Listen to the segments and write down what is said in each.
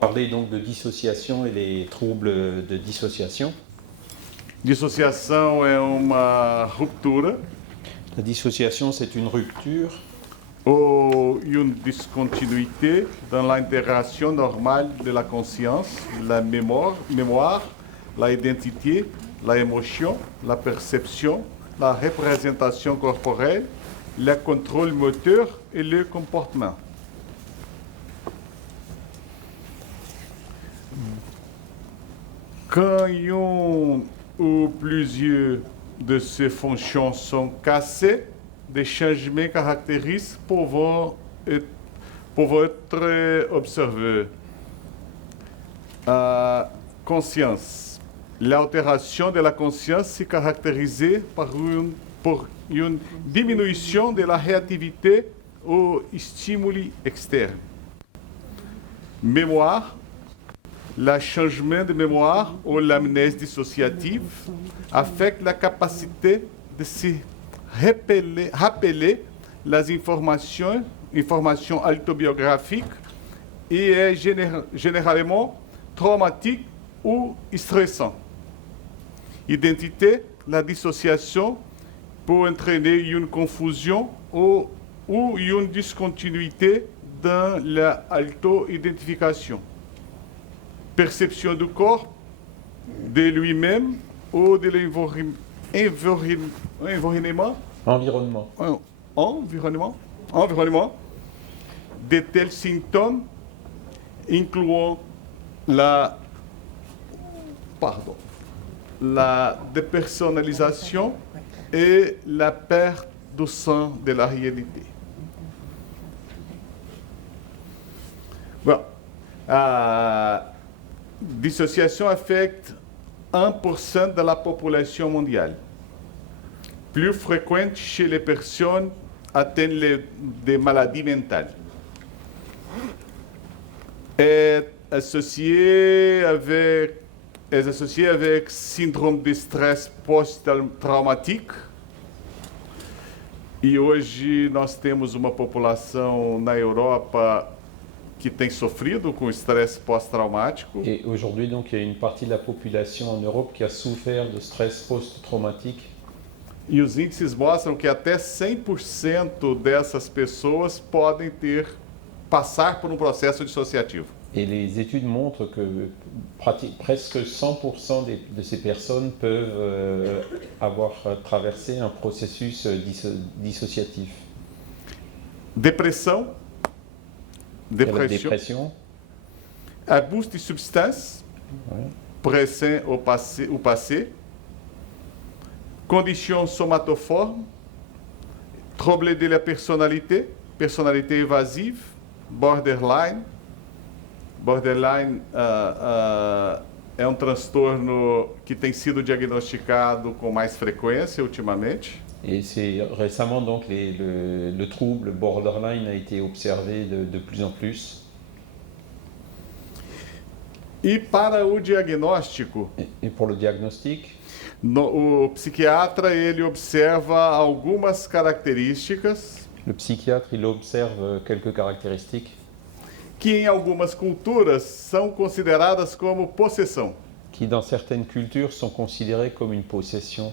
Parler donc de dissociation et des troubles de dissociation. Dissociação é uma ruptura La dissociation, c'est une rupture ou une discontinuité dans l'interaction normale de la conscience, la mémoire, la identité, la émotion, la perception, la représentation corporelle, le contrôle moteur et le comportement. Quand une ou plusieurs de ces fonctions sont cassées, des changements caractéristiques peuvent être observés. Conscience. L'altération de la conscience se caractérise par une diminution de la réactivité aux stimuli externes. Mémoire. Le changement de mémoire ou l'amnésie dissociative affecte la capacité de se rappeler les informations autobiographiques et est généralement traumatique ou stressant. Identité, la dissociation peut entraîner une confusion ou une discontinuité dans l'auto-identification. Perception du corps, de lui-même ou de l'environnement. De tels symptômes incluant la dépersonnalisation et la perte du sens de la réalité. Bon. Dissociation affecte 1% de la population mondiale. Plus fréquente chez les personnes atteintes de maladies mentales. Est associée avec syndrome de stress pós-traumático. E hoje nós temos uma população na Europa qui tem sofrido com estresse pós-traumático. Et aujourd'hui, donc, il y a une partie de la population en Europe qui a souffert de stress post-traumatique. E os índices mostram que até 100% dessas pessoas podem passar por um processo dissociativo. Et les études montrent que presque 100% de ces personnes peuvent avoir traversé un processus dissociatif. Dépression. Abus de substances, pressant au passé, conditions somatoformes, troubles de la personnalité évasive, borderline. Borderline é um transtorno que tem sido diagnosticado com mais frequência ultimamente. Et c'est récemment donc le trouble borderline a été observé de plus en plus. E para o diagnóstico, et pour le diagnostic, o psiquiatra ele observa algumas características. Le psychiatre il observe quelques caractéristiques que em algumas culturas são consideradas como possessão. Qui dans certaines cultures sont considérées comme une possession.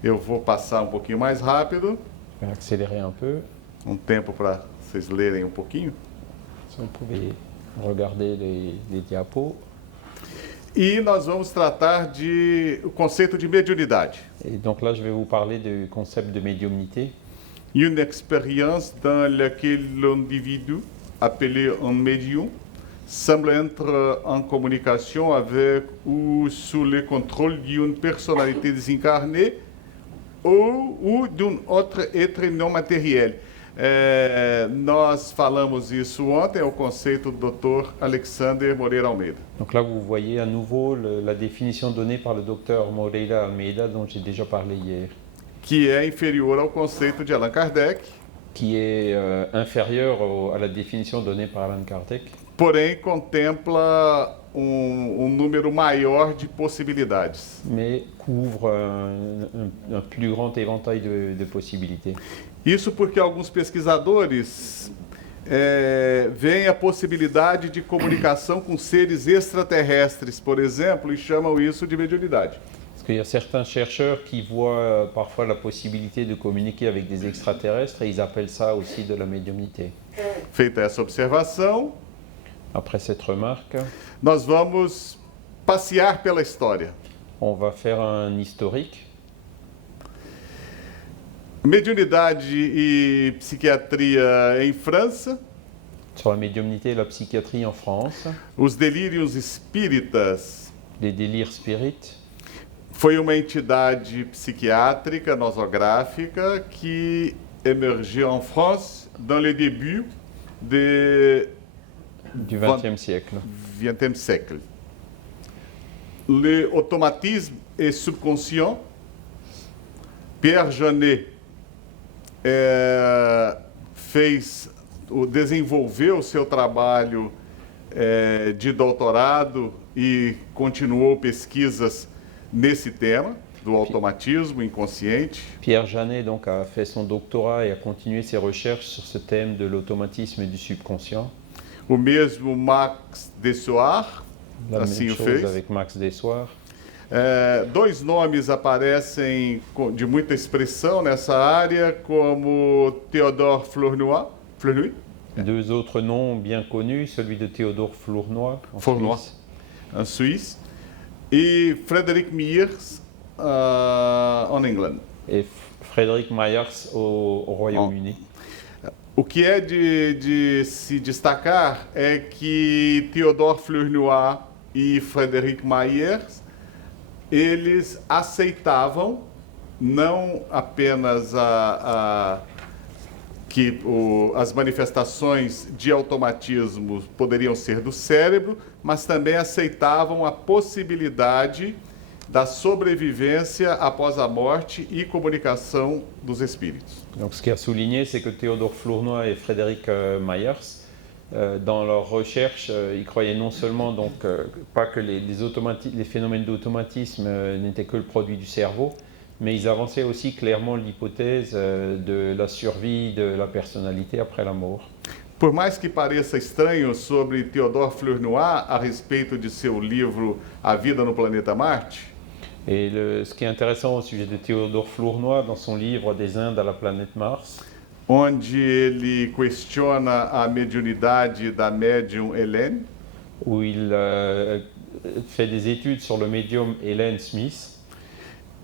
Eu vou passar um pouquinho mais rápido. Je vais accélérer un peu. Tempo para vocês lerem um pouquinho. Si on pouvait regarder les diapos. E nós vamos tratar o conceito de mediunidade. Et donc là, je vais vous parler du concept de médiumnité. Une expérience dans laquelle l'individu, appelé un médium, semble être en communication avec ou sous le contrôle d'une personnalité désincarnée ou d'un autre être não matériel. Nós falamos isso ontem, é o conceito do Dr. Alexander Moreira Almeida. Donc là, vous voyez à nouveau la définition donnée par le docteur Moreira Almeida, dont j'ai déjà parlé hier. Que é inferior ao conceito de Allan Kardec. Qui est inférieur à la définition donnée par Allan Kardec. Porém, contempla número maior de possibilidades. Mais couvre un plus grand éventail de possibilités. Isso porque alguns pesquisadores vem a possibilidade de comunicação com seres extraterrestres, por exemplo, e chamam isso de mediunidade. Parce qu'il y a certains chercheurs qui voient parfois la possibilité de communiquer avec des extraterrestres et ils appellent ça aussi de la médiumnité. Feita essa observação, Après cette remarque, nós vamos passear pela história. on va faire un historique. Mediunidade e psiquiatria em França, Sur la médiumnité et la psychiatrie en France, os delírios espíritas les délires spirites. foi uma entidade psiquiátrica nosográfica que émergeu en France dans les débuts Du XXe siècle. du XXe siècle. Le automatisme et subconscient, Pierre Janet desenvolveu o seu trabalho de doutorado e continuou pesquisas nesse tema do automatismo inconsciente. Pierre Janet donc, a fait son doctorat et a continué ses recherches sur ce thème de l'automatisme et du subconscient. O mesmo Max Dessoir, La assim même o chose fez. avec Max Dessoir. Dois nomes aparecem de muita expressão nessa área, como Théodore Flournoy, Deux autres noms bien connus, celui de Théodore Flournoy en Flournoy. Suisse, en Suíça, e Frederick Myers, en England. et Frédéric Myers au Royaume-Uni. O que é de se destacar é que Théodore Flournoy e Frederick Myers, eles aceitavam não apenas que as manifestações de automatismo poderiam ser do cérebro, mas também aceitavam a possibilidade da sobrevivência após a morte e comunicação dos espíritos. Donc ce qui a souligné, c'est que Théodore Flournoy et Frédéric Myers, dans leurs recherches, ils croyaient non seulement donc, pas que les phénomènes d'automatisme n'étaient que le produit du cerveau, mais ils avançaient aussi clairement l'hypothèse de la survie de la personnalité après la mort. Por mais que pareça estranho sobre Théodore Flournoy a respeito de seu livro A Vida no Planeta Marte, Et ce qui est intéressant au sujet de Théodore Flournoy, dans son livre Des Indes à la planète Mars, onde ele questiona a mediunidade da médium Hélène, où il fait des études sur le médium Helen Smith,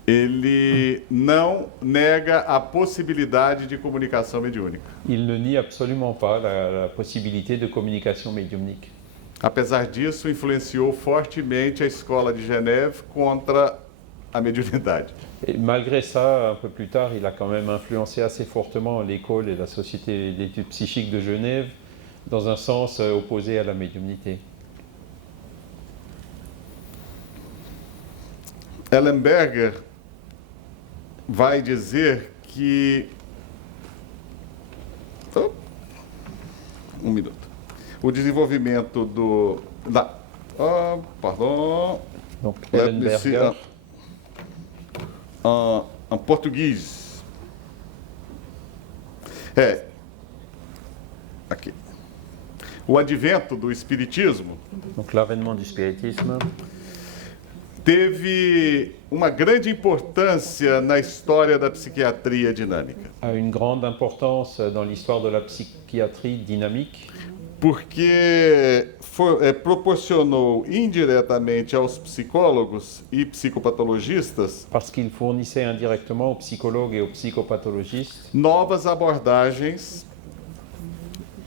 ele não nega a possibilidade de comunicação mediúnica. il ne nie absolument pas la possibilité de communication médiumnique. Apesar disso, influenciou fortemente a escola de Genève contra a mediunidade. Et malgré ça, un peu plus tard, il a quand même influencé assez fortement l'école et la Société d'études psychiques de Genève dans un sens opposé à la médiumnité. Ellenberger vai dizer que... Um minuto. O desenvolvimento Donc Ellenberger, em português. Aqui. O advento do espiritismo donc l'avènement du spiritisme, teve uma grande importância na história da psiquiatria dinâmica, a une grande importance dans l'histoire de la psychiatrie dynamique, porque proporcionou indiretamente aos psicólogos e psicopatologistas parce qu'il fournissait indirectement aux psychologues et aux psychopathologistes novas abordagens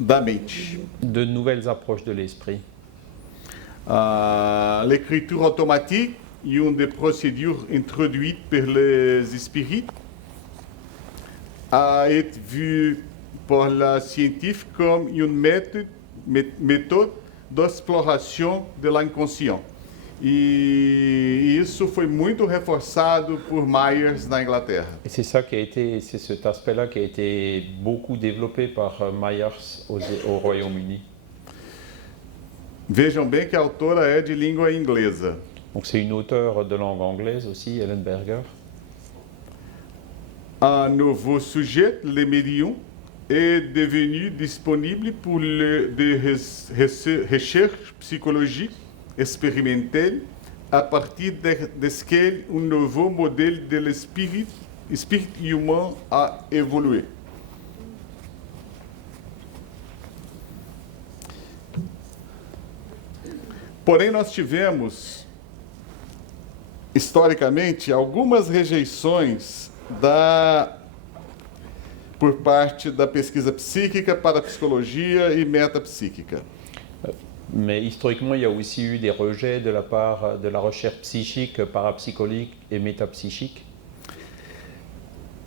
da mente. de nouvelles approches de l'esprit. L'écriture automatique, une des procédures introduites par les spirites, a été vue par la scientifique comme une méthode d'exploração de l'inconscient. E isso foi muito reforçado por Myers na Inglaterra. Et c'est cet aspect-là qui a été beaucoup développé par Myers au Royaume-Uni. Vejam bem que a autora é de língua inglesa. Donc c'est une auteure de langue anglaise aussi, Ellenberger. Un nouveau sujet, les médiums, est devenu disponible pour des recherches psychologiques expérimentales à partir desquelles un nouveau modèle de l'esprit humain a évolué. Porém, nós tivemos, historicamente, algumas rejeições por parte da pesquisa psíquica, parapsicologia e metapsíquica. Mais historiquement, il y a aussi eu des rejets de la part de la recherche psychique, parapsychologique et métapsychique,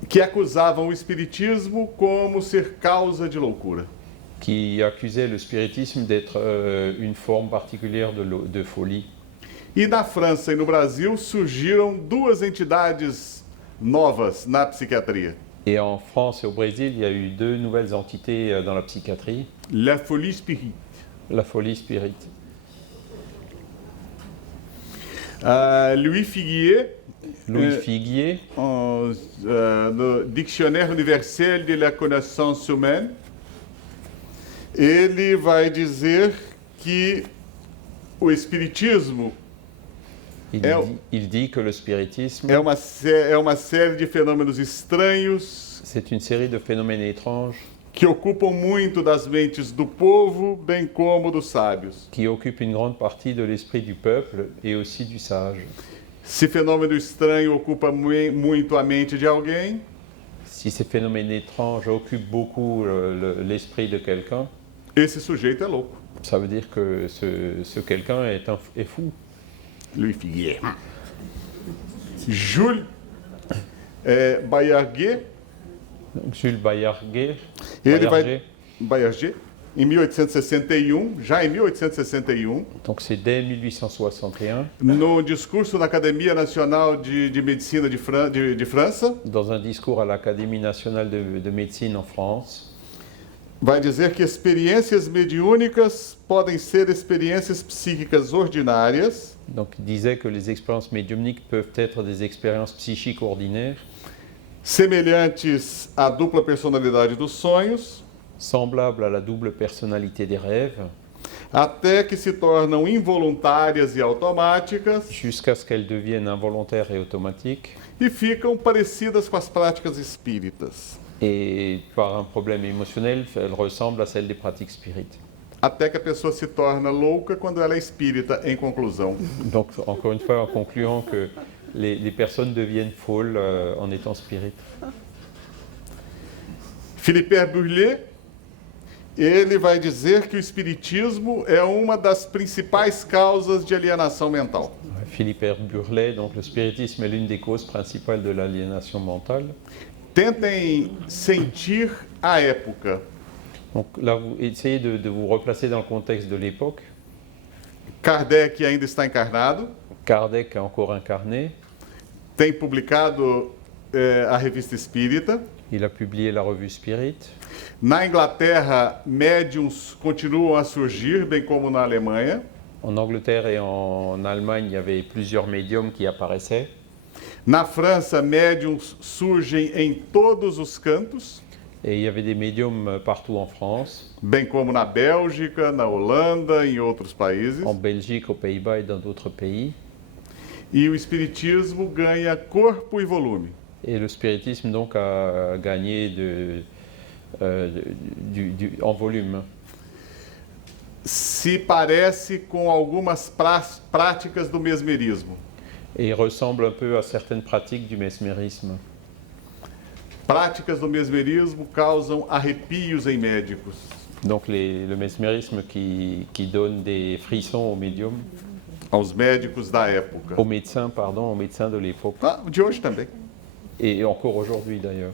Que acusavam o espiritismo como ser causa de loucura. qui accusaient le spiritisme d'être une forme particulière de folie. E na França e no Brasil surgiram duas entidades novas na psiquiatria: Et en France et au Brésil, il y a eu deux nouvelles entités dans la psychiatrie, la folie spirite. la folie spirit. Louis Figuier, Louis Figuier, no Dictionnaire Universel de la Connaissance Humaine, ele vai dizer que o espiritismo il dit que le spiritisme, é uma série de fenômenos estranhos c'est une série de phénomènes étranges que ocupam muito das mentes do povo, bem como dos sábios. qui occupent une grande partie de l'esprit du peuple et aussi du sage. Se fenômeno estranho ocupa muito a mente de alguém, Si ces phénomènes étranges occupent beaucoup l'esprit de quelqu'un, esse sujeito é louco. ça veut dire que ce quelqu'un est fou. Louis Figuier. Jules Baillarguet, Donc, Jules Baillarguet, ele vai Baillarguet, em 1861, já em 1861, donc c'est dès 1861, no discurso na Academia Nacional de Medicina de França, dans un discours à l'Académie nationale de médecine en France, vai dizer que experiências mediúnicas podem ser experiências psíquicas ordinárias, donc il disait que les expériences médiumniques peuvent être des expériences psychiques ordinaires, semelhantes à dupla personalidade dos sonhos, semblables à la double personnalité des rêves, até que se tornam involuntárias e automáticas jusqu'à ce qu'elles deviennent involontaires et automatiques, e ficam parecidas com as práticas espíritas, et par un problème émotionnel, elles ressemblent à celles des pratiques spirites. até que a pessoa se torna louca quando ela é espírita, em conclusão. Donc, encore une fois, en concluant que les personnes deviennent folles en étant spirites. Philibert Burlet, ele vai dizer que o espiritismo é uma das principais causas de alienação mental. Philippe Burlet, donc le spiritisme est l'une des causes principales de l'aliénation mentale. Tentem sentir a época. Donc là, vous essayez de vous replacer dans le contexte de l'époque. Kardec ainda está encarnado, Kardec est encore incarné. tem publicado a Revista Espírita. Il a publié la revue Spirit. Na Inglaterra, médiums continuam a surgir, bem como na Alemanha. En Angleterre et en Allemagne, il y avait plusieurs médiums qui apparaissaient. Na França, médiums surgem em todos os cantos, Et il y avait des médiums partout en France, bem como na Bélgica, na Holanda, em outros países. en Belgique, aux Pays-Bas et dans d'autres pays. E o espiritismo ganha corpo e volume. Et le spiritisme, donc, a gagné en volume. Se parece com algumas práticas do mesmerismo. Et il ressemble un peu à certaines pratiques du mesmérisme. Práticas do mesmerismo causam arrepios em médicos. Donc le mesmérisme qui donne des frissons aux médiums, Aos médicos da época. aux médecins de l'époque, De hoje também. et encore aujourd'hui d'ailleurs.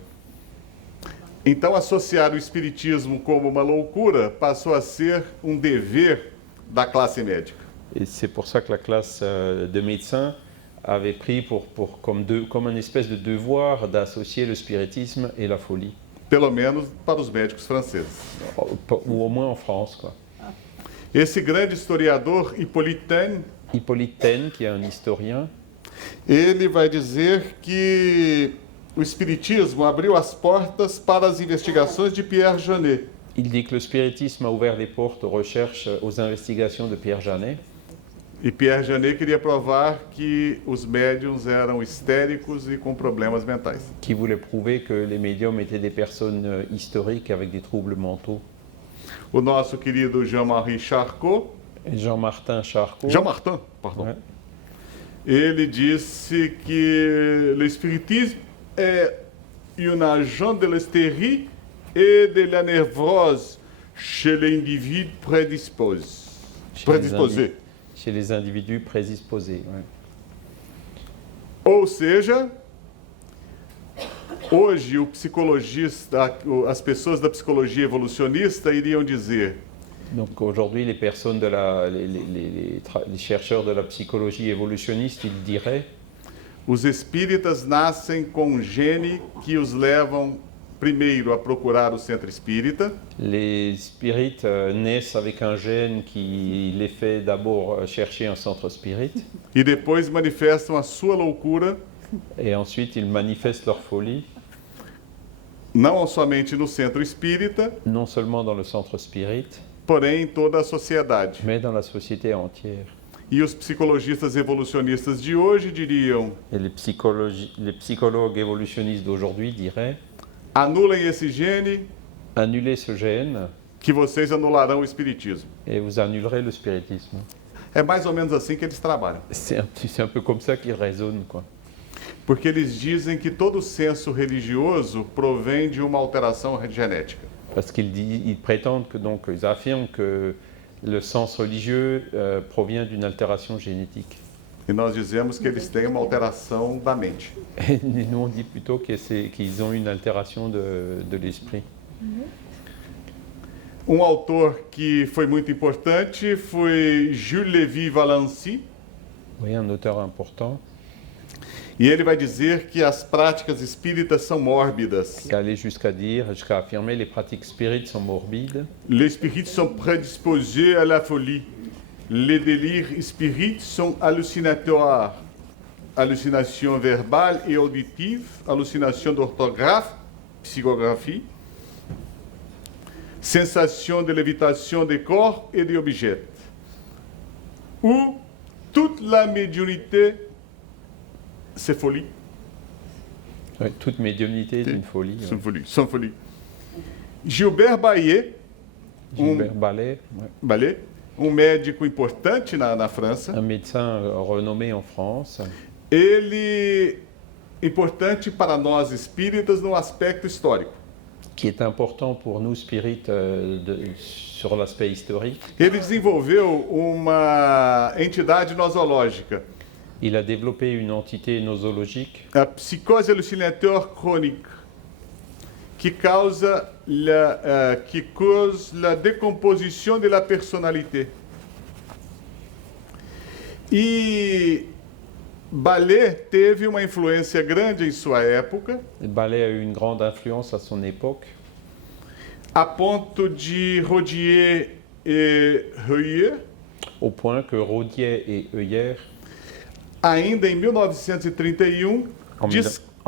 Então, associar o espiritismo como uma loucura passou a ser um dever da classe médica. Et c'est pour ça que la classe de médecins avait pris comme une espèce de devoir d'associer le spiritisme et la folie, Pelo menos para os médicos franceses. ou au moins en France, quoi. Esse grande historiador, Hippolyte Taine, Hippolyte Taine, qui est un historien, ele vai dizer que o Espiritismo abriu as portas para as investigações de Pierre Janet. Il dit que le spiritisme a ouvert les portes aux recherches, aux investigations de Pierre Janet. E Pierre Janet queria provar que os médiuns eram histéricos e com problemas mentais. Qui voulait prouver que les médiums étaient des personnes historiques avec des troubles mentaux. O nosso querido Jean-Marie Charcot, Et Jean-Martin Charcot, Jean-Martin, pardon, ouais, ele disse que o espiritismo é un agent de l'hystérie et de la névrose chez l'individu prédisposé. Chez les individus prédisposés. Ouais. Ou seja, hoje o psicologista, as pessoas da psicologia evolucionista iriam dizer: Donc aujourd'hui, les personnes de les chercheurs de la psychologie évolutionniste, ils diraient os espíritas nascem com um gene que os levam primeiro a procurar o centro espírita, les spirites naissent avec un gène qui les fait d'abord chercher un centre spirit, e depois manifestam a sua loucura, et ensuite ils manifestent leur folie, não somente no centro espírita, non seulement dans le centre spirit, porém em toda a sociedade. mais dans la société entière. E os psicologistas evolucionistas de hoje diriam: Et les psychologues évolutionnistes d'aujourd'hui diraient anulem esse gene annulez ce gène que vocês anularão o espiritismo. et vous annulerez le spiritisme. É mais ou menos assim que eles trabalham. C'est un peu comme ça qu'ils raisonnent, quoi. Porque eles dizem que todo senso religioso provém de uma alteração genética. Parce ils prétendent que donc ils affirment que le sens religieux provient d'une altération génétique. E nós dizemos que eles têm uma alteração da mente. Et nous on dit plutôt qu'ils ont une altération de l'esprit. Um autor que foi muito importante foi Jules Lévy-Valency, Oui, un auteur important e ele vai dizer que as práticas espíritas são mórbidas. qui allait jusqu'à affirmer les pratiques spirites sont morbides. Les spirites sont prédisposés à la folie. Les délires spirites sont hallucinatoires. Hallucination verbale et auditive, hallucination d'orthographe, psychographie, sensation de lévitation des corps et des objets. Ou toute la médiumnité, c'est folie. Ouais, toute médiumnité est une folie. Sans folie, sans folie. Gilbert Bayet, Gilbert Ballet, médico importante na França, un médecin renommé en France, ele importante para nós espíritas no aspecto histórico. qui est important pour nous spirites sur l'aspect historique. Ele desenvolveu uma entidade nosológica, Il a développé une entité nosologique a psicose hallucinatoire chronique, que causa la décomposition de la personnalité. E Ballet teve uma influência grande em sua época, Ballet a eu une grande influence à son époque, a ponto de Rodier e Heuer, au point que Rodier et Heuer, ainda em 1931, en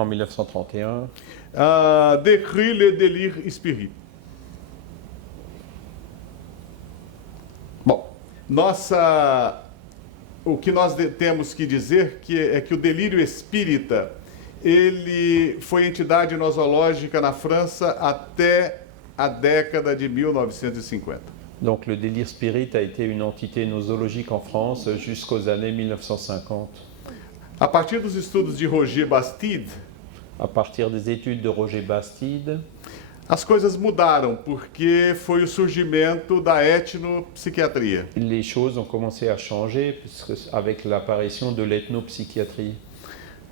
1931, décrit le délire spirit. Bom, o que nós temos que dizer é que o delírio espírita ele foi entidade nosológica na França até a década de 1950. Donc le délire spirit a été une entité nosologique en France jusqu'aux années 1950. A partir dos estudos de Roger Bastide, À partir des études de Roger Bastide, as coisas mudaram porque foi o surgimento da etnopsiquiatria. les choses ont commencé à changer avec l'apparition de l'ethnopsychiatrie.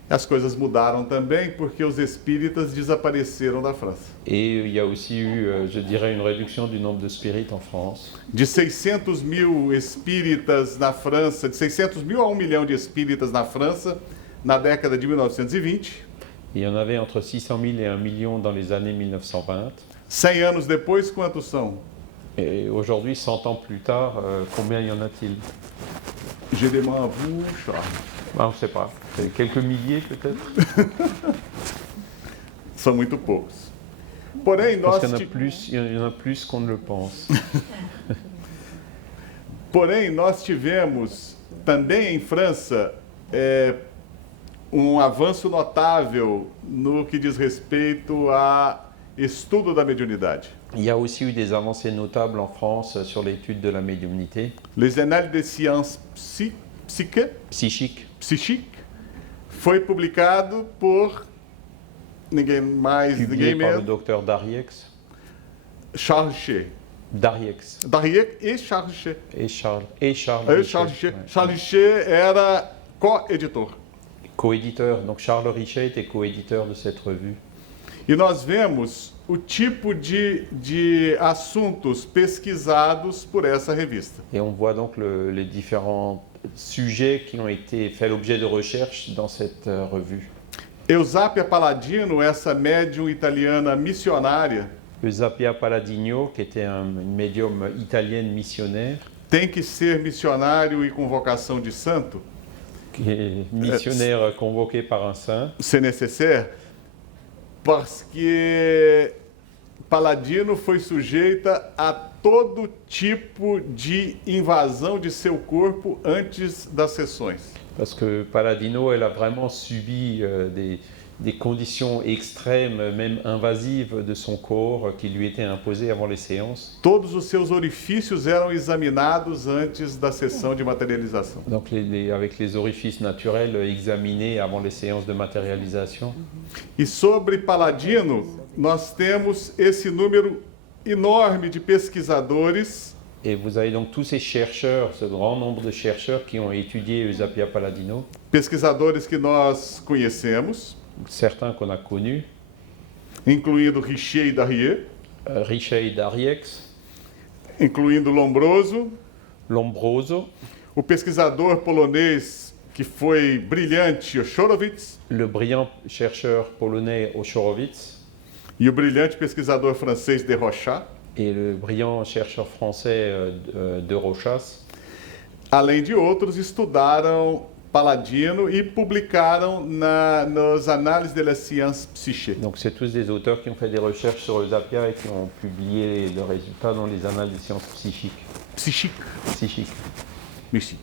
As coisas mudaram também porque os espíritas desapareceram da França. Et il y a aussi eu, je dirais, une réduction du nombre de spirites en France. De 600.000 espíritas na França, de 600.000 a 1 milhão de espíritas na França, na década de 1920. Il y en avait entre 600 000 et 1 million dans les années 1920. 100 anos depois, quantos são? Et aujourd'hui, 100 ans plus tard, combien y en a-t-il? J'ai des mains à vous, Charles. On ne sait pas. Quelques milliers peut-être. São muito poucos. Porém, Je pense nós, qu'il y en a plus, il y en a plus qu'on ne le pense. porém, nós tivemos também em França um avanço notável no que diz respeito a estudo da mediunidade. Il y a aussi eu des avancées notables en France sur l'étude de la médiumnité Les Annales des Sciences psychique. Psychiques foi publicado por ninguém mais, Publié ninguém par le menos, docteur Dariex. Charles Richer. Dariex Darrieux e Charles Richer. et Charles Aí, Richer. Charles Richer. Ouais. Charles Richer era co-editor. Co-éditeur. Donc Charles Richer était co-éditeur de cette revue. E nós vemos o tipo de assuntos pesquisados por essa revista. Et on voit donc les différents sujets qui ont été fait l'objet de recherches dans cette revue. Eusapia Palladino, essa médium italiana missionária, Eusapia Palladino, qui était une médium italienne missionnaire, tem que ser missionário e com vocação de santo, qui est missionnaire convoqué par un saint, se necessaire, parce que Palladino foi sujeita a todo tipo de invasão de seu corpo antes das sessões. parce que Palladino, elle a vraiment subi des conditions extrêmes, même invasives de son corps qui lui étaient imposées avant les séances. Todos os seus orifícios eram examinados antes da sessão de materialização. Donc avec les orifices naturels examinés avant les séances de matérialisation. E sobre Palladino, nós temos esse número enorme de pesquisadores Et vous avez donc tous ces chercheurs, ce grand nombre de chercheurs qui ont étudié Eusapia Palladino, pesquisadores que nós conhecemos, certains qu'on a connus, incluindo Richer e Darrieux, Richer et Dariex, incluindo Lombroso, Lombroso, o pesquisador polonês que foi brilhante, Horowitz, le brillant chercheur polonais Oshorowicz e o brilhante pesquisador francês de Rochat, et le brillant chercheur français de Rochas. além de outros, estudaram Palladino e publicaram nos Análises de la Science Psyché. Donc c'est tous des auteurs qui ont fait des recherches sur Eusapia et qui ont publié leurs résultats dans les annales des sciences psychiques. Psychiques. Merci.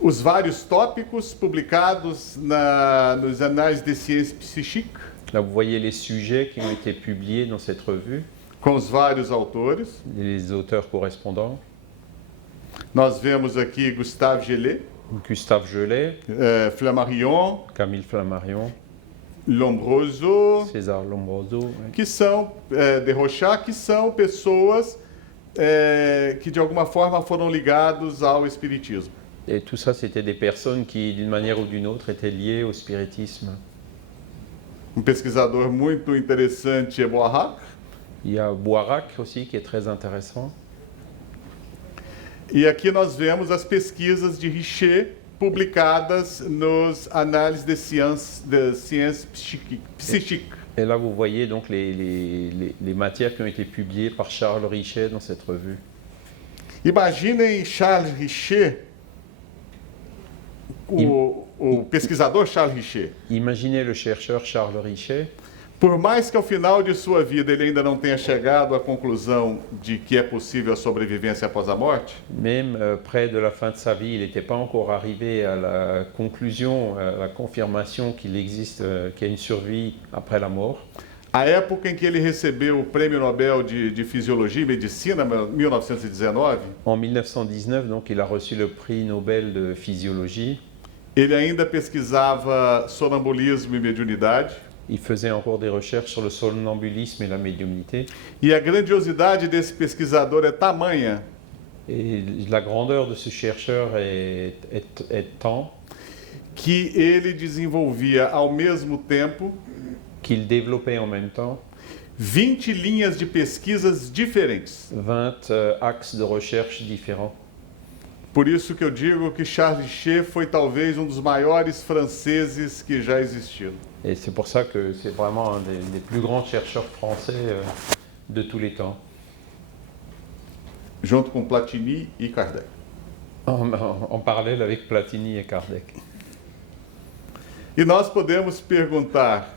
Os vários tópicos publicados nos Análises de Science Psychique, Là vous voyez les sujets qui ont été publiés dans cette revue, com os vários autores. les auteurs correspondants. Nós vemos aqui Gustave Gelée, Gustave Gelée, Flammarion, Camille Flammarion, Lombroso, César Lombroso, ouais. que são de Rochat, que são pessoas que de alguma forma foram ligados ao espiritismo. Et tout ça, c'était des personnes qui, d'une manière ou d'une autre, étaient liées au spiritisme. Pesquisador muito interessante é Boirac. Il y a Boirac aussi, qui est très intéressant. E aqui nós vemos as pesquisas de Richer publicadas nos Análises de Science Psychique. Et là, vous voyez donc les matières qui ont été publiées par Charles Richer dans cette revue. Imaginem Charles Richer, o pesquisador Charles Richer. Imaginez le chercheur Charles Richer. Por mais que ao final de sua vida ele ainda não tenha chegado à conclusão de que é possível a sobrevivência após a morte, Même près de la fin de sa vie, il n'était pas encore arrivé à la conclusion, à la confirmation qu'il existe, qu'il y a une survie après la mort. a época em que ele recebeu o Prêmio Nobel de Fisiologia e Medicina, 1919, En 1919, donc, il a reçu le prix Nobel de physiologie. ele ainda pesquisava sonambulismo e mediunidade. Il faisait encore des recherches sur le somnambulisme et la médiumnité. E a grandiosidade desse pesquisador é tamanha Et la grandeur de ce chercheur est tant que ele desenvolvia ao mesmo tempo qu'il développait en même temps 20 linhas de pesquisas diferentes. 20 axes de recherche différents. Por isso que eu digo que Charles Richer foi talvez um dos maiores franceses que já existiram. Et c'est pour ça que c'est vraiment un des plus grands chercheurs français de tous les temps. Junto com Platini e Kardec. En parallèle avec Platini et Kardec. E nós podemos perguntar,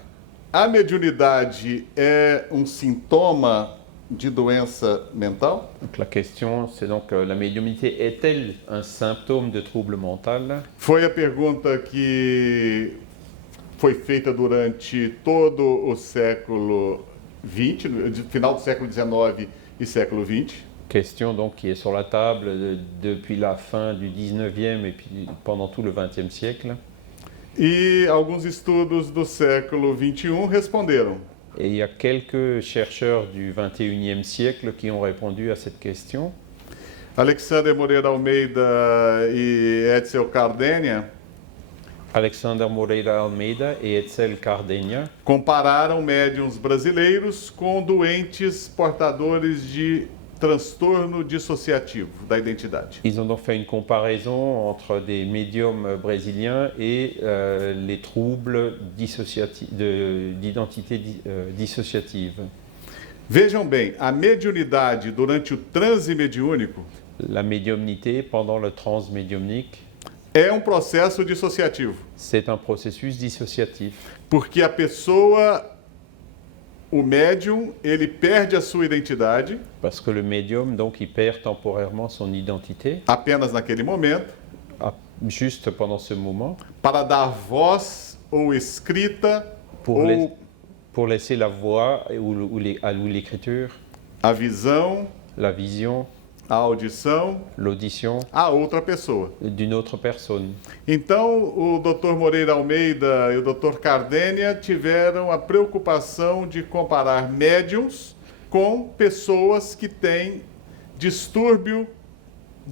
a mediunidade é um sintoma de doença mental? Donc la question, c'est donc la médiumnité est-elle un symptôme de trouble mental? Foi a pergunta que foi feita durante todo o século XX, final do século XIX e século XX. Question donc qui est sur la table depuis la fin du 19e et puis pendant tout le 20e siècle. E alguns estudos do século XXI responderam. Et il y a quelques chercheurs du 21e siècle qui ont répondu à cette question. Alexander Moreira Almeida e Edsel Cardenha Alexander Moreira Almeida et Edsel Cardenha compararam médiuns brasileiros com doentes portadores de transtorno dissociativo da identidade. Ils ont donc fait une comparaison entre des médiums brésiliens et les troubles d'identité dissociative. Vejam bem, a mediunidade durante o transe mediúnico La médiumnité pendant le transe médiumnique, é um processo dissociativo, c'est un processus dissociatif. porque a pessoa, o médium, ele perde a sua identidade Parce que le médium, donc, il perd temporairement son identité, apenas naquele momento, juste pendant ce moment, para dar voz ou escrita pour, ou pour laisser la voix ou l'écriture, a visão, la vision, a audição l'audition a outra pessoa. d'une autre personne. Então, o Dr. Moreira Almeida e o Dr. Cardenha tiveram a preocupação de comparar médiums com pessoas que têm distúrbio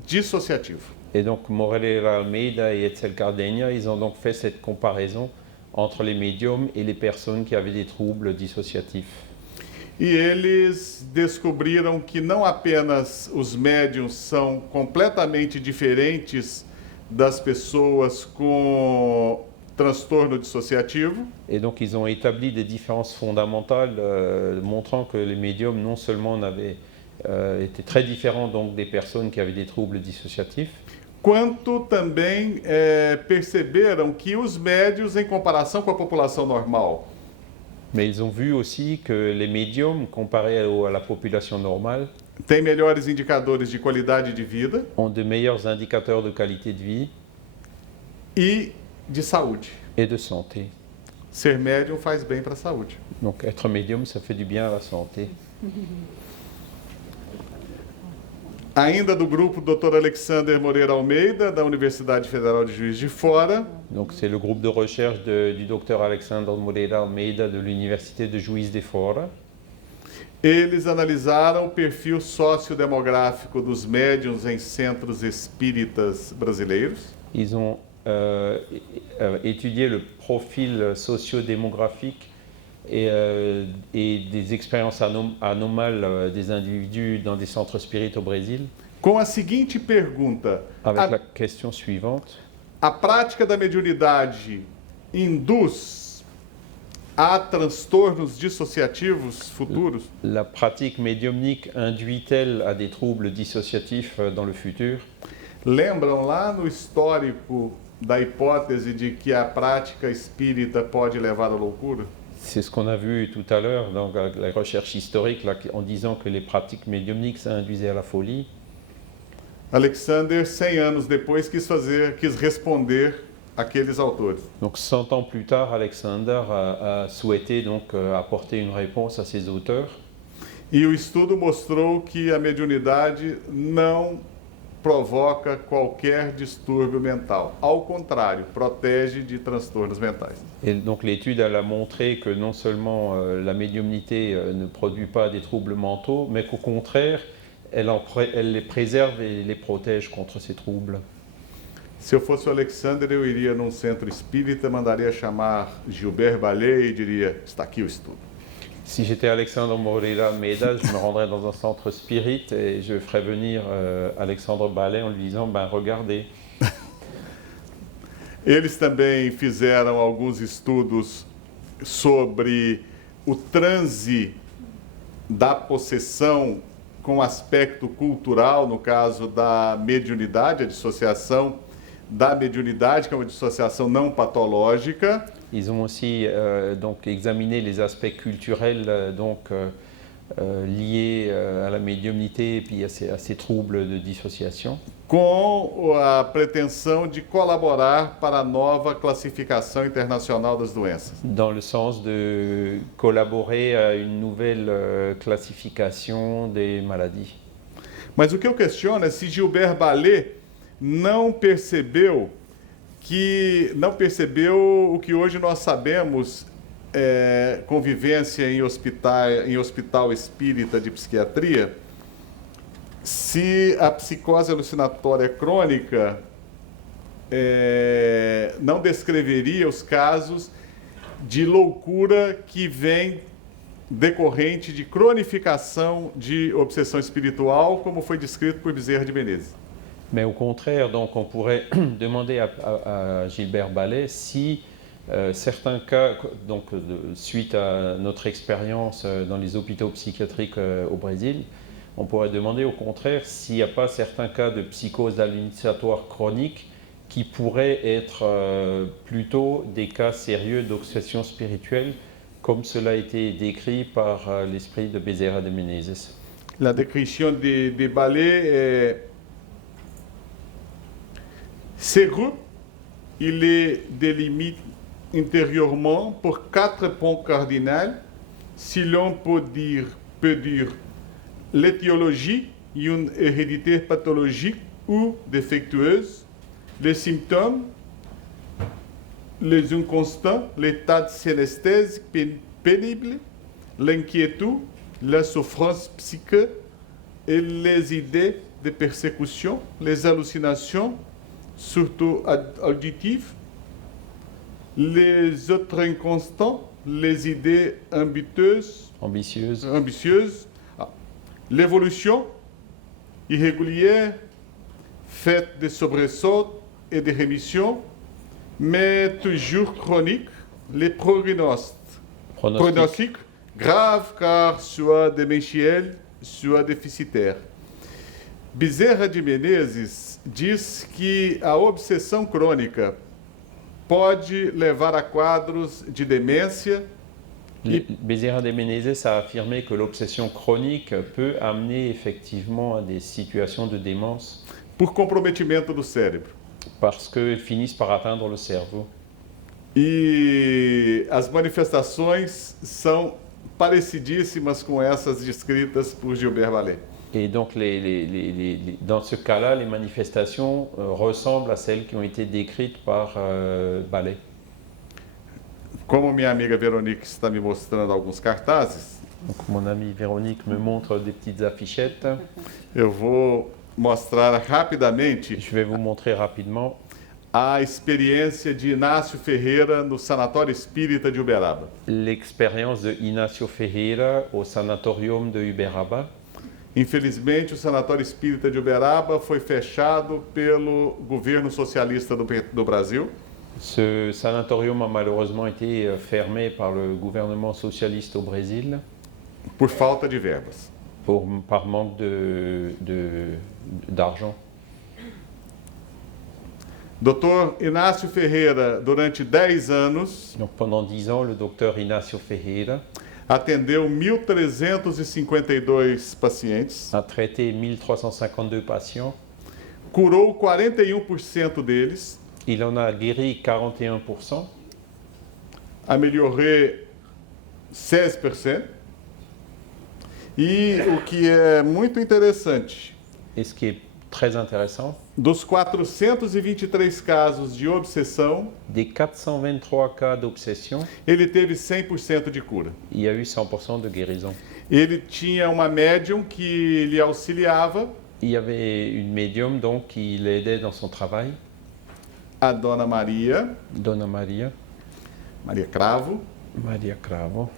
dissociativo. Et donc Moreira Almeida et Edsel Cardenha, ils ont donc fait cette comparaison entre les médiums et les personnes qui avaient des troubles dissociatifs. E eles descobriram que não apenas os médiums são completamente diferentes das pessoas com transtorno dissociativo, Et donc ils ont établi des différences fondamentales montrant que les médiums non seulement étaient très différents donc des personnes qui avaient des troubles dissociatifs, quanto também perceberam que os médiums, em comparação com a população normal, mais ils ont vu aussi que les médiums, comparés à la population normale, têm melhores indicadores de qualidade de vida ont de meilleurs indicateurs de qualité de vie e de saúde. et de santé. Ser médium faz bem para a saúde. Donc être médium, ça fait du bien à la santé. Ainda do grupo Dr. Alexander Moreira Almeida, da Universidade Federal de Juiz de Fora, Donc c'est le groupe de recherche du docteur Alexandre Moreira Almeida de l'Université de Juiz de Fora. eles analisaram o perfil sociodemográfico dos médiums em centros espíritas brasileiros Ils ont étudié le profil socio-démographique et des expériences anomales des individus dans des centres spirites au Brésil, com a seguinte pergunta: avec la question suivante. a prática da mediunidade induz a transtornos dissociativos futuros? La pratique médiumnique induit-elle à des troubles dissociatifs dans le futur? Lembram lá no histórico da hipótese de que a prática espírita pode levar à loucura? C'est ce qu'on a vu tout à l'heure dans la recherche historique là, en disant que les pratiques médiumniques, ça induisait à la folie. Alexander, 100 anos depois, quis responder aqueles autores. Donc 100 ans plus tard, Alexander a souhaité donc apporter une réponse à ces auteurs. E o estudo mostrou que a mediunidade não provoca qualquer distúrbio mental. Ao contrário, protege de transtornos mentais. Et donc l'étude elle a montré que non seulement la médiumnité ne produit pas des troubles mentaux, mais qu'au contraire, elle les préserve et les protège contre ces troubles. Se eu fosse o Alexander, eu iria num centro espírita, mandaria chamar Gilbert Ballet e diria: está aqui o estudo. Si j'étais Alexandre Moreira Almeida, je me rendrais dans un centre spirit et je ferais venir Alexandre Ballet en lui disant regardez. Eles também fizeram alguns estudos sobre o transe da possessão com aspecto cultural, no caso da mediunidade, a dissociação da mediunidade, que é uma dissociação não patológica. Ils ont aussi donc examiné les aspects culturels liés à la médiumnité et puis à ces troubles de dissociation, com a pretensão de colaborar para a nova classificação internacional das doenças. dans le sens de collaborer à une nouvelle classification des maladies. Mas o que eu questiono é se Gilbert Ballet não percebeu o que hoje nós sabemos, convivência em hospital espírita de psiquiatria, se a psicose alucinatória crônica não descreveria os casos de loucura que vem decorrente de cronificação de obsessão espiritual, como foi descrito por Bezerra de Menezes. Mais au contraire, donc on pourrait demander à Gilbert Ballet si certains cas, suite à notre expérience dans les hôpitaux psychiatriques au Brésil, on pourrait demander au contraire s'il n'y a pas certains cas de psychose hallucinatoire chronique qui pourraient être plutôt des cas sérieux d'obsession spirituelle, comme cela a été décrit par l'esprit de Bezerra de Menezes. La description de Ballet ce groupe, il est délimité intérieurement por 4 ponts cardinaux, si l'on peut dire l'étiologie, une hérédité pathologique ou défectueuse, les symptômes, les inconstants, l'état de synesthésie pénible, l'inquiétude, la souffrance psychique et les idées de persécution, les hallucinations, surtout auditives, les autres inconstants, les idées ambitieuses, l'évolution irrégulière, faite de sobressalts et de rémissions, mais toujours chronique, les pronostics graves car soit démentiels, soit déficitaires. Bezerra de Menezes diz que a obsessão crônica pode levar a quadros de demência. Bezerra de Menezes a affirmé que l'obsession chronique peut amener effectivement à des situations de démence. Por comprometimento do cérebro. Parce qu'elles finissent par atteindre le cerveau. E as manifestações são parecidíssimas com essas descritas por Gilbert Ballet. Et donc, dans ce cas-là, les manifestations ressemblent à celles qui ont été décrites par Ballet. Como minha amiga Veronique está me mostrando alguns cartazes, donc, mon amie Véronique me montre des petites affichettes. Eu vou mostrar rapidamente. Je vais vous montrer rapidement a experiência de Inácio Ferreira no Sanatório Espírita de Uberaba. L'expérience de Inácio Ferreira au sanatorium de Uberaba. Infelizmente, o Sanatório Espírita de Uberaba foi fechado pelo governo socialista do Brasil. Ce sanatorium a malheureusement été fermé par le gouvernement socialiste au Brésil. Por falta de verbas. Par manque d'argent. Dr. Inácio Ferreira, durante 10 anos, donc, pendant 10 ans, le docteur Inácio Ferreira atendeu 1.352 pacientes. A traité 1352 patients. Curou 41% deles. Il en a guéri 41%. Amélioré 16%. E o que é muito interessante. Et ce qui est très intéressant. Dos 423 casos de obsessão, des 423 cas d'obsession, ele teve 100% de cura. Il y a eu 100% de guérison. Ele tinha uma médium que lhe auxiliava. Il y avait une médium donc qui l'aidait dans son travail. A Dona Maria. Dona Maria. Maria Cravo. Maria Cravo.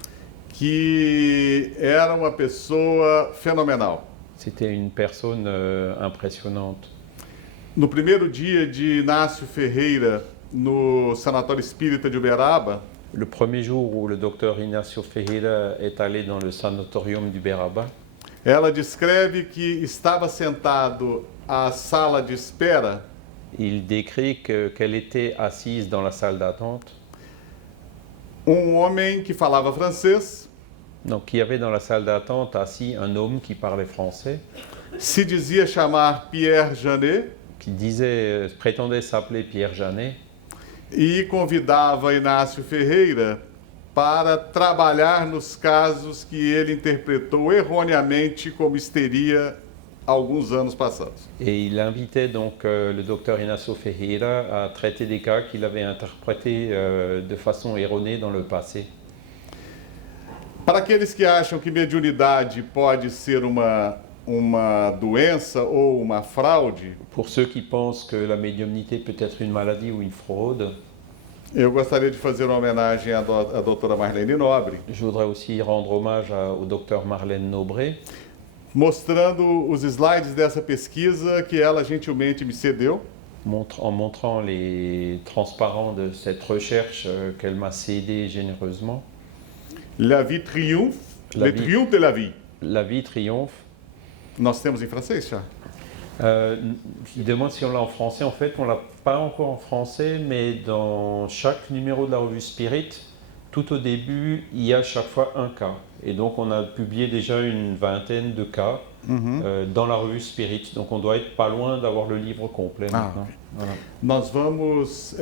Que era uma pessoa fenomenal. C'était une personne impressionnante. No primeiro dia de Inácio Ferreira no Sanatório Espírita de Uberaba, le premier jour où le docteur Inácio Ferreira est allé dans le sanatorium d'Uberaba, ela descreve que estava sentado à sala de espera. Il décrit qu'elle était assise dans la salle d'attente. homem que falava francês, Donc il y avait dans la salle d'attente assis un homme qui parlait français, se dizia chamar Pierre Janet qui prétendait s'appeler Pierre Janet, e convidava Inácio Ferreira para trabalhar nos casos que ele interpretou erroneamente como histeria alguns anos passados. et il invitait donc le docteur Inácio Ferreira à traiter des cas qu'il avait interprétés de façon erronée dans le passé. Para aqueles que acham que mediunidade pode ser uma doença ou uma fraude, Pour ceux qui pensent que la médiumnité peut être une maladie ou une fraude, eu gostaria de fazer uma homenagem à doutora Marlene Nobre, je voudrais aussi rendre hommage au docteur Marlène Nobré, mostrando os slides dessa pesquisa que ela gentilmente me cedeu. en montrant les transparents de cette recherche qu'elle m'a cédé généreusement. La vie triomphe, La le vie. triomphe de la vie. La vie triomphe. Nós temos em francês, já? Il demande si on l'a en français. En fait, on l'a pas encore en français, mais dans chaque numéro de la revue Spirit, tout au début, il y a chaque fois un cas. Et donc, on a publié déjà une vingtaine de cas dans la revue Spirit. Donc, on doit être pas loin d'avoir le livre complet maintenant. Voilà. Nós vamos,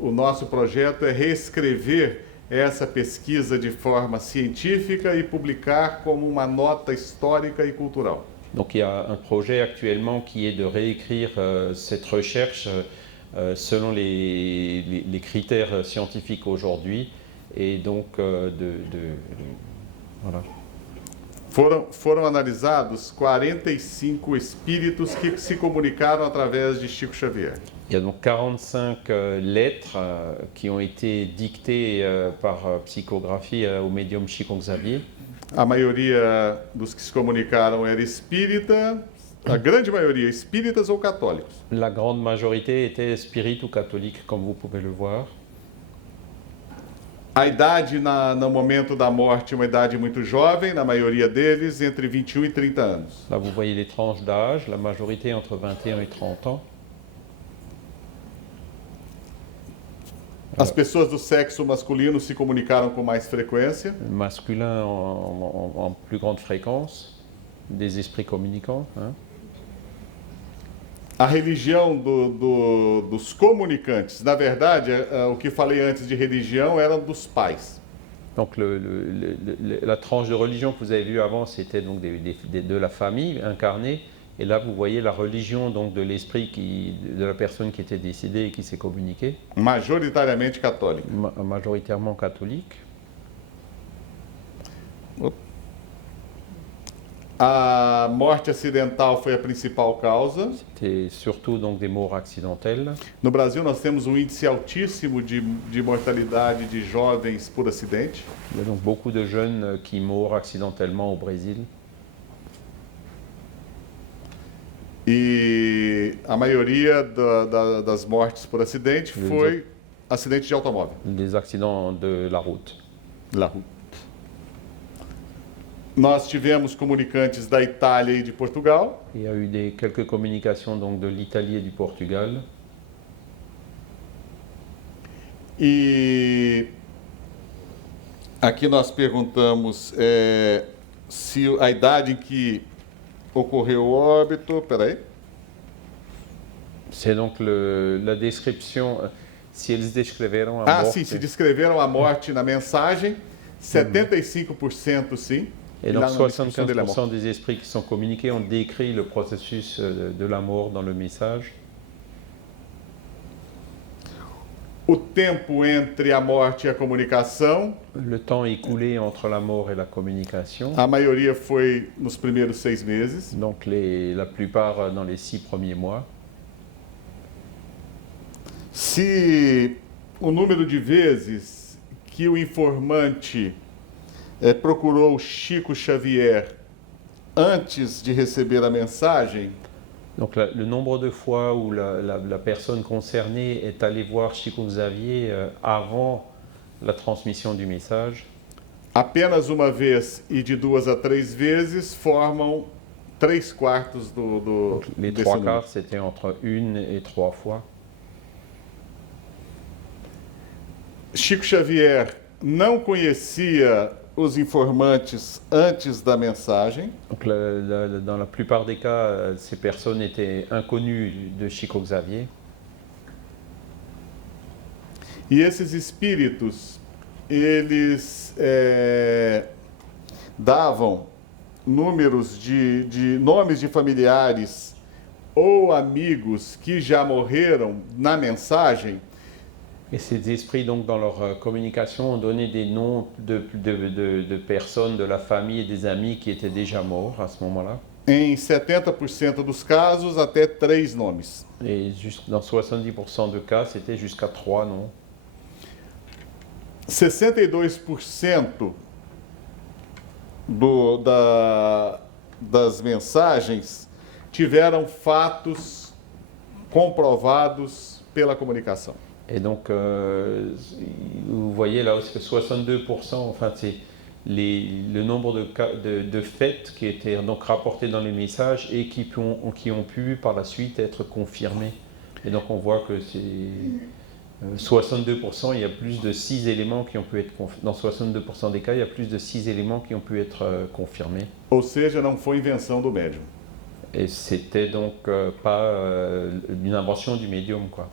o nosso projeto é reescrever essa pesquisa de forma científica e publicar como uma nota histórica e cultural. Donc il y a un projet actuellement qui est de réécrire cette recherche selon les critères scientifiques aujourd'hui et donc voilà. Foram analisados 45 espíritos que se comunicaram através de Chico Xavier. Il y a donc 45 lettres qui ont été dictées par psychographie au médium Chico Xavier. A maioria dos que se comunicaram era espírita, a grande maioria espíritas ou católicos. La grande majorité était spirit ou catholique, comme vous pouvez le voir. A idade no momento da morte, uma idade muito jovem, na maioria deles, entre 21 e 30 anos. Là, vous voyez les tranches d'âge, la majorité entre 21 et 30 ans. As pessoas do sexo masculino se comunicaram com mais frequência. Masculin en plus grande fréquence, des esprits communicants. Hein. A religião dos comunicantes, na verdade, o que falei antes de religião era dos pais. Donc la tranche de religion que vous avez vue avant, c'était donc de la famille incarnée. Et là, vous voyez la religion donc de l'esprit de la personne qui était décédée et qui s'est communiquée. Majoritariamente católica. Majoritairement catholique. A morte acidental foi a principal causa. C'était surtout donc des morts accidentelles. No Brasil, nós temos um índice altíssimo de mortalidade de jovens por acidente. Il y a donc beaucoup de jeunes qui meurent accidentellement au Brésil. E a maioria das mortes por acidente foi acidente de automóvel. Des accidents de la route. Nós tivemos comunicantes da Itália e de Portugal. Il y a eu quelques communications donc de l'Italie et du Portugal. E aqui nós perguntamos se a idade em que ocorreu o óbito. Peraí. C'est donc la description, se eles descreveram a morte. Sim, se descreveram a morte na mensagem, 75% sim. Et donc 75% des esprits qui sont communiqués ont décrit le processus de la mort dans le message. O tempo entre a morte e a comunicação. Le temps écoulé entre la mort et la communication. A maioria foi nos primeiros 6 meses. Donc la plupart dans les 6 premiers mois. Se o número de vezes que o informante procurou Chico Xavier antes de receber a mensagem. Donc le nombre de fois où la personne concernée est allée voir Chico Xavier avant la transmission du message. Apenas uma vez e de 2 a 3 vezes formam 3/4 do Les 3/4, c'était entre 1 et 3 fois. Chico Xavier não conhecia os informantes antes da mensagem. Donc, dans la plupart des cas, ces personnes étaient inconnues de Chico Xavier. E esses espíritos, eles davam números de nomes de familiares ou amigos que já morreram na mensagem. Et ces esprits, donc, dans leur communication, ont donné des noms de personnes de la famille et des amis qui étaient déjà morts à ce moment-là. Em 70% dos casos, até 3 nomes. Et dans 70% de cas, c'était jusqu'à 3 noms. 62% das mensagens tiveram fatos comprovados pela comunicação. Et donc, vous voyez là aussi que 62%, enfin, c'est le nombre de faits qui étaient donc rapportés dans les messages et qui ont pu par la suite être confirmés. Et donc, on voit que c'est 62%, il y a plus de 6 éléments qui ont pu être dans 62% des cas, il y a plus de 6 éléments qui ont pu être confirmés. Ou seja, não foi invenção do médium. Et c'était donc pas une invention du médium, quoi.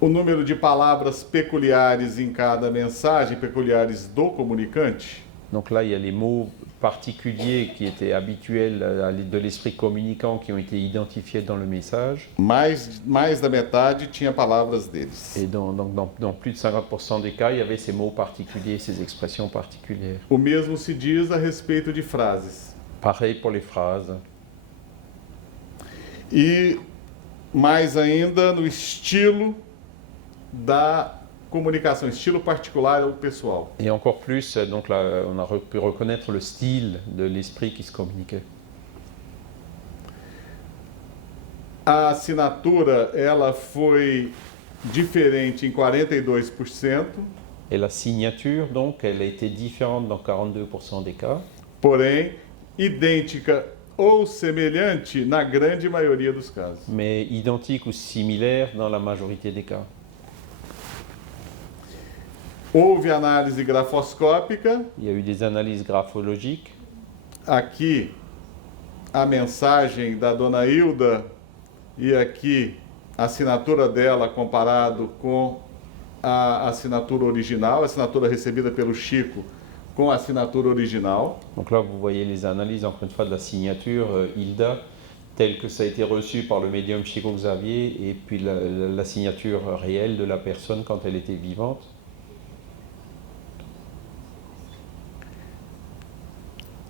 O número de palavras peculiares em cada mensagem, peculiares do comunicante. Donc là, il y a les mots particuliers qui étaient habituels de l'esprit communicant qui ont été identifiés dans le message. Mais da metade tinha palavras deles. Et dans plus de 50% des cas, il y avait ces mots particuliers, ces expressions particulières. O mesmo se diz a respeito de frases. Pareil pour les phrases. E mais ainda no estilo da comunicação, estilo particular ou pessoal. Et encore plus, donc là, on a pu reconnaître le style de l'esprit qui se communiquait. A assinatura, ela foi diferente em 42%. Et la signature, donc, elle a été différente dans 42% des cas. Porém, idêntica ou semelhante na grande maioria dos casos. Mais identique ou similaire dans la majorité des cas. Houve análise grafoscópica. Il y a eu des analyses graphologiques. Aqui a mensagem da Dona Hilda e aqui a assinatura dela comparado com a assinatura original, a assinatura recebida pelo Chico com a assinatura original. Donc là, vous voyez les analyses, encore une fois, de la signature Hilda, telle que ça a été reçu par le médium Chico Xavier, et puis la signature réelle de la personne quand elle était vivante.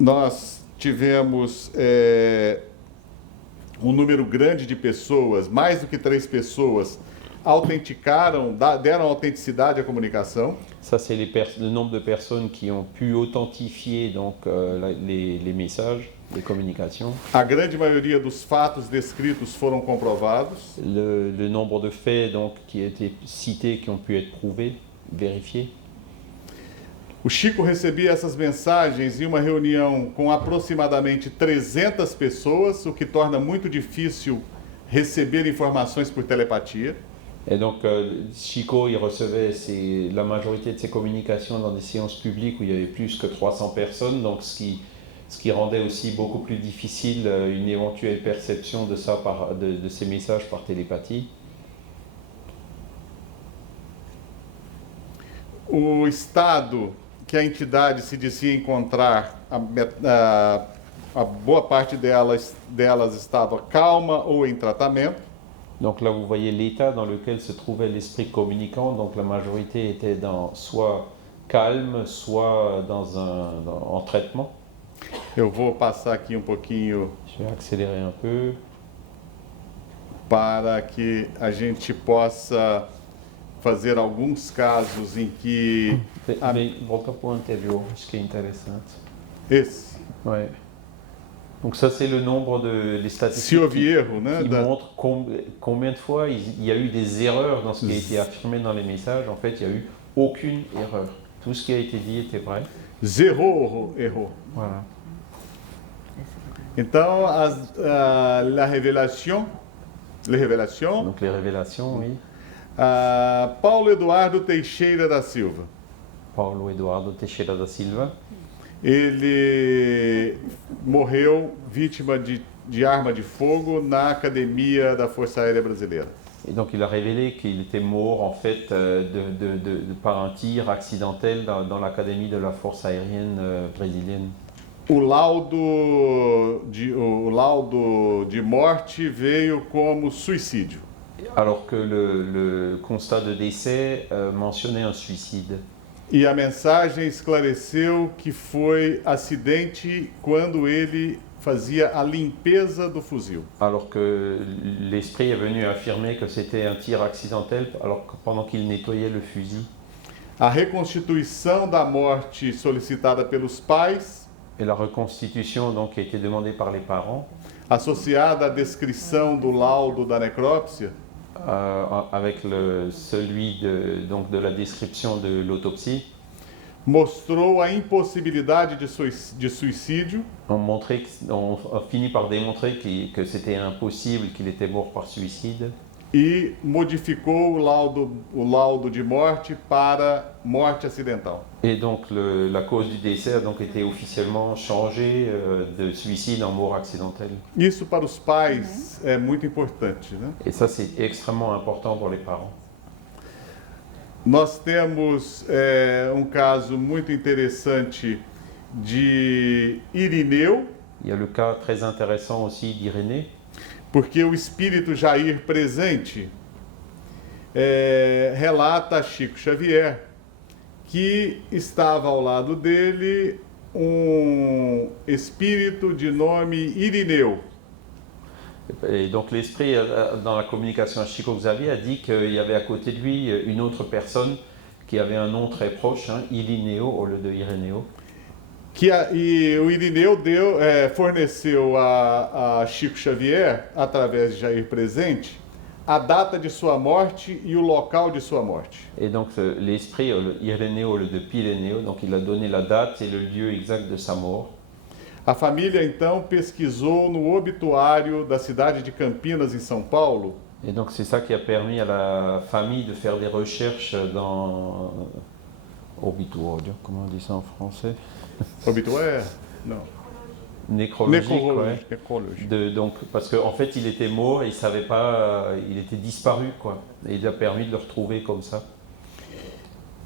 Nós tivemos um número grande de pessoas, mais do que 3 pessoas, autenticaram, deram autenticidade à comunicação. Ça, c'est le nombre de personnes qui ont pu authentifier donc, les messages, les communications. A grande maioria dos fatos descritos foram comprovados. Le nombre de faits donc, qui étaient cités, qui ont pu être prouvés, vérifiés. O Chico recebia essas mensagens em uma reunião com aproximadamente 300 pessoas, o que torna muito difícil receber informações por telepatia. Et donc, Chico, il recevait la majorité de ses communications dans des séances publiques où il y avait plus que 300 personnes, donc ce qui rendait aussi beaucoup plus difficile une éventuelle perception de ça, de ces messages par télépathie. O estado que a entidade se dizia encontrar, a boa parte delas estava calma ou em tratamento. Donc là, vous voyez l'état dans lequel se trouvait l'esprit communicant. Donc la majorité était soit calme, soit en traitement. Eu vou passar aqui pouquinho. Je vais accélérer un peu. Para que a gente possa fazer alguns casos em que... Volta para o anterior, acho que é interessante. Esse? Ouais. Donc ça, c'est le nombre les statistiques Se houve erro, né, qui montrent combien de fois il y a eu des erreurs dans ce qui a été affirmé dans les messages. En fait, il n'y a eu aucune erreur. Tout ce qui a été dit était vrai. Zero errou. Voilà. Então, la révélation... Les révélations. Donc les révélations, oui. Paulo Eduardo Teixeira da Silva. Paulo Eduardo Teixeira da Silva. Ele morreu vítima de arma de fogo na Academia da Força Aérea Brasileira. Et donc il a révélé qu'il était mort en fait par un tir accidentel dans l'académie de la force aérienne brésilienne. O laudo de morte veio como suicídio. Alors que le constat de décès mentionnait un suicide. E a mensagem esclareceu que foi acidente quando ele fazia a limpeza do fuzil. Alors que l'esprit est venu affirmer que c'était un tir accidentel pendant qu'il nettoyait le fusil. A reconstituição da morte solicitada pelos pais, Et la reconstitution donc, a été demandée par les parents, associada à descrição do laudo da necrópsia, avec celui de la description de l'autopsie, mostrou a impossibilidade de suicídio on a fini par démontrer que c'était impossible, qu'il était mort par suicide. e modificou o laudo de morte para morte acidental. Et donc la cause du décès a donc été officiellement changée de suicide en mort accidentelle. Isso para os pais é muito importante, né? Et ça c'est extrêmement important pour les parents. Nós temos caso muito interessante de Irineu, Il y a le cas très intéressant aussi d'Irénée, porque o espírito Jair presente relata a Chico Xavier que estava ao lado dele espírito de nome Irineu. Et donc l'esprit, dans la communication à Chico Xavier, a dit qu'il y avait à côté de lui une autre personne qui avait un nom très proche, Irinéo au lieu de Irénéo. E o Irineu forneceu a Chico Xavier, através de Jair Presente, a data de sua morte e o local de sua morte. Et donc l'esprit, Irénéo au lieu de Pyrénéo, donc il a donné la date et le lieu exact de sa mort. A família então pesquisou no obituário da cidade de Campinas, em São Paulo. Et donc c'est ça qui a permis à la famille de faire des recherches dans obituario, comment on dit ça en français? Obituário? Não. Nécrologique, ouais. Necrologique. Donc, parce qu'en fait il était mort et il savait pas, il était disparu quoi. Et il a permis de le retrouver comme ça.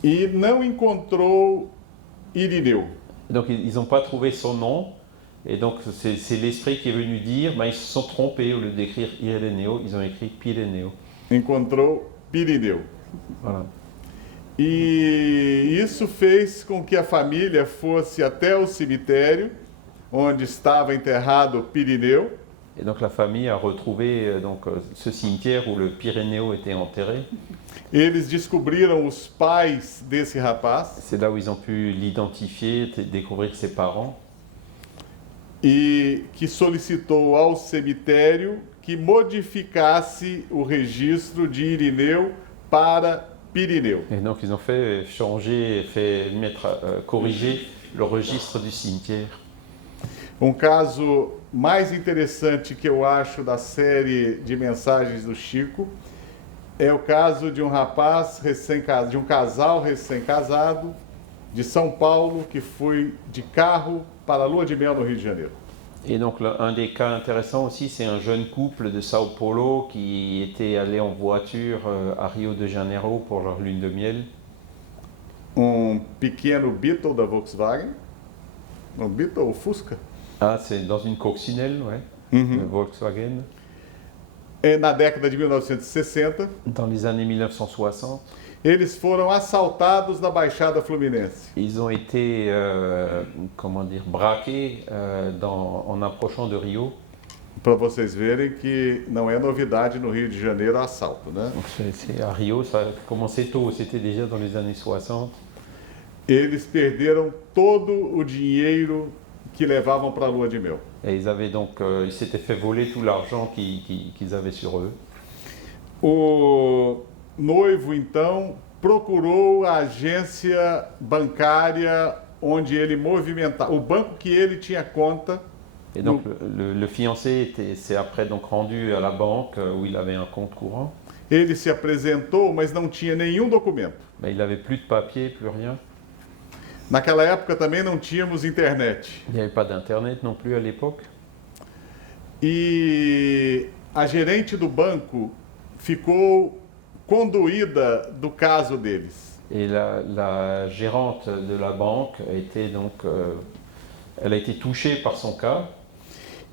E não encontrou Irineu. Et donc ils n'ont pas trouvé son nom. Et donc c'est l'esprit qui est venu dire, ils se sont trompés, au lieu d'écrire Irénéo, ils ont écrit Pyrénéo. Encontrou Pirineu. Voilà. E isso fez com que a família fosse até o cemitério onde estava enterrado Pirineu. Et donc la famille a retrouvé ce cimetière où le Pyrénéo était enterré. Eles descobriram os pais desse rapaz C'est là où ils ont pu l'identifier, découvrir ses parents. e que solicitou ao cemitério que modificasse o registro de Irineu para Pirineu. Et donc ils ont fait changer, corriger le registre du cimetière. Caso mais interessante que eu acho da série de mensagens do Chico é o caso de um casal recém-casado de São Paulo que foi de carro para a lua de mel no Rio de Janeiro. Et donc un des cas intéressants aussi, c'est un jeune couple de Sao Paulo qui était allé en voiture à Rio de Janeiro pour leur lune de miel. Pequeno Beetle da Volkswagen, um Beetle, Fusca. Ah, c'est dans une coccinelle, ouais, de Volkswagen. Na década de 1960, Dans les années 1960, eles foram assaltados na Baixada Fluminense. ils ont été, braqués en approchant de Rio. Para vocês verem que não é novidade no Rio de Janeiro assalto, né? Donc à Rio, ça a commencé tôt, c'était déjà dans les années 60. Eles perderam todo o dinheiro que levavam para a lua de mel. Et ils s'étaient fait voler tout l'argent qu'ils avaient sur eux. O noivo, então, procurou a agência bancária onde ele movimentava, o banco que ele tinha conta. Et donc le fiancé s'est après donc rendu à la banque où il avait un compte courant. Ele se apresentou, mas não tinha nenhum documento. Ben, il n'avait plus de papier, plus rien. Naquela época também não tínhamos internet. Il n'y avait pas d'internet non plus à l'époque. E a gerente do banco ficou condoída do caso deles. Et la gérante de la banque a été donc, elle a été touchée par son cas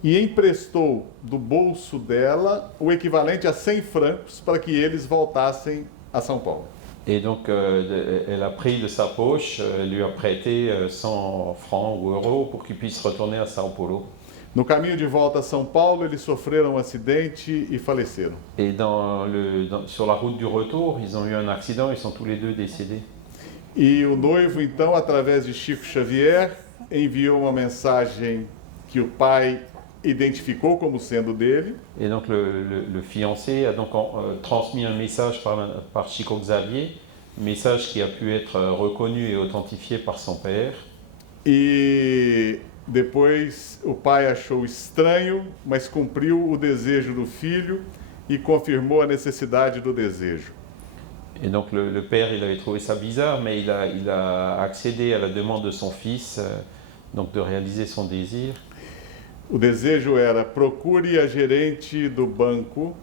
E emprestou do bolso dela o equivalente a 100 francos para que eles voltassem a São Paulo. et donc elle a pris de sa poche, elle lui a prêté 100 francs ou euros pour qu'il puisse retourner à São Paulo. No caminho de volta a São Paulo, eles sofreram um acidente e faleceram. Et sur la route du retour, ils ont eu un accident, ils sont tous les deux décédés. E o noivo, então, através de Chico Xavier, enviou uma mensagem que o pai identificou como sendo dele. Et donc le fiancé a donc transmis un message par Chico Xavier, message qui a pu être reconnu et authentifié par son père. E depois o pai achou estranho, mas cumpriu o desejo do filho e confirmou a necessidade do desejo. Et donc le père, il avait trouvé ça bizarre, mais il a accédé à la demande de son fils, donc de réaliser son désir. O desejo era: procure a gerente do banco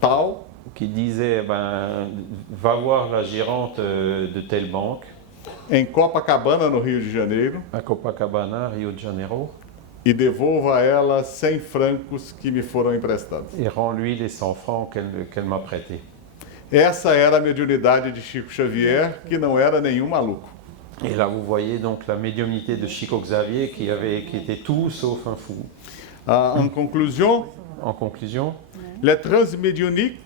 tal Qui disait, ben, va voir la gérante de telle banque, em Copacabana, no Rio de Janeiro, à Copacabana, Rio de Janeiro, e devolva a ela 100 francos que me foram emprestados. et rends-lui les 100 francs qu'elle m'a prêtés. Essa era a mediunidade de Chico Xavier, que não era nenhum maluco. Et là, vous voyez donc la médiumnité de Chico Xavier qui était tout sauf un fou. En conclusion, En conclusion, le transmédiumnique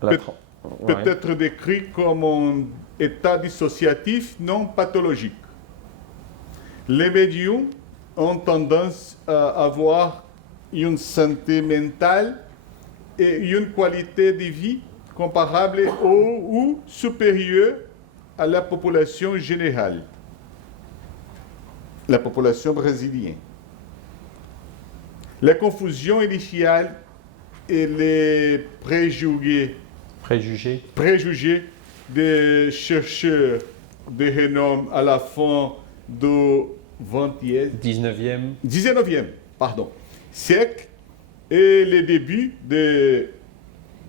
la peut, tra- peut ouais. être décrit comme un état dissociatif non pathologique. Les médiums ont tendance à avoir une santé mentale et une qualité de vie comparable ou supérieure à la population générale, la population brésilienne. La confusion initiale et les préjugés des chercheurs de renom à la fin du 19e, 19e siècle et le début du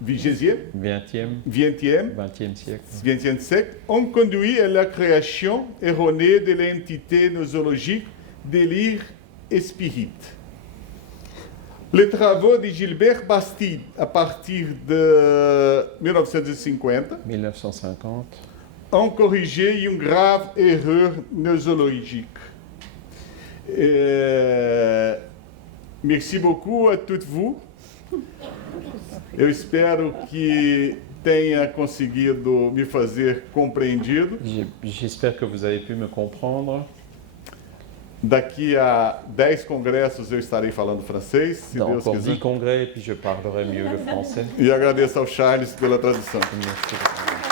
20e 20e siècle. ont conduit à la création erronée de l'entité nosologique délire et spirit. Les travaux de Gilbert Bastide, à partir de 1950, ont corrigé une grave erreur nosologique. Merci beaucoup a toutes vous. Eu espero que tenha conseguido me fazer compreendido. J'espère que vous avez pu me comprendre. Daqui a 10 congressos eu estarei falando francês, se Dans Deus encore quiser. 10 congrès, et puis je parlerai mieux le français. E agradeço ao Charles pela tradução. Merci.